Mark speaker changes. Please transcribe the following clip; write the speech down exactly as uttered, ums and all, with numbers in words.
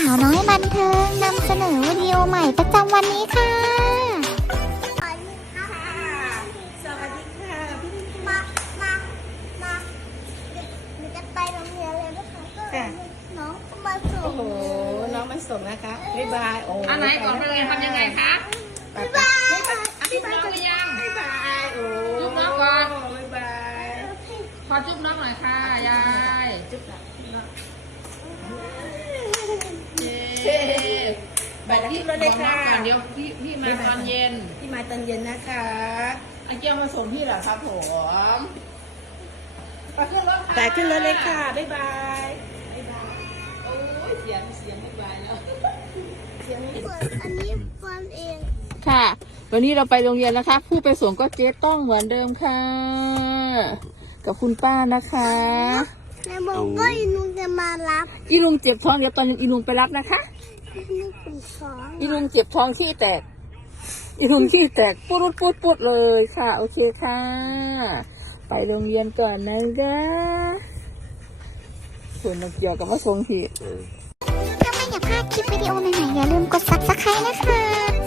Speaker 1: าวน้อยบันเทิงนำเสนอวิดีโอใหม่ประจำวันนี้ค่ะ
Speaker 2: สวัสดีค่ะพี่มา มา มาหนูจะไปโรงเรียนเลยนะคะก็น้องมาส่งโอ้โห น้องมาส่งนะคะบ๊ายบายโอ้
Speaker 3: อันไหนก่อนไปโรงเรียนทำยังไงคะ
Speaker 2: บ๊ายบายบ๊ายบาย
Speaker 3: จุ๊บน้องหรือยัง
Speaker 2: บ๊ายบายโอ้
Speaker 3: จุ๊บน้องก่อน
Speaker 2: บ๊ายบาย
Speaker 3: ขอจุ๊บน้องหน่อยค่ะยาย
Speaker 2: จุ๊บหน่อย
Speaker 3: เย้
Speaker 2: บอกพี่มาเลยค่ะ
Speaker 3: ก่อนเดี๋ยวพี่พี่มาตอนเย็น
Speaker 2: พี่มาตอนเย็นนะคะ
Speaker 3: ไอ้เกียวมาส่งพี่เหรอครับผมไปขึ้นรถค่ะ
Speaker 2: แต่ขึ้นรถเลยค่ะบ๊ายบาย
Speaker 3: โอ้ยเสียงเสียงไม่ไหวแล้ว
Speaker 2: เสียงอันนี้ฟันเอง
Speaker 3: ค่ะ วันนี้เราไปโรงเรียนนะคะ ผู้ไปส่งก็เจ๊ต้องเหมือนเดิมค่ะ กับคุณป้านะคะ
Speaker 2: แม่บอกว่าอีลุงจะมารับ
Speaker 3: อีลุงเจ็บท้องเดี๋ยวตอนอีลุงไปรับนะคะ
Speaker 2: นี่เป็นสอง
Speaker 3: อีลุงเจ็บท้องขี้แตก อีลุงขี้แตกปุดปุดปุดเลยค่ะโอเคค่ะ ไปโรงเรียนก่อนนะจ๊ะส่วนนักเกี่ยวกับมาส่งพี่
Speaker 1: ถ้าไม่อยากพลาดคลิปวิดีโอใหม่ๆอย่าลืมกด ซับสไครบ์ นะคะ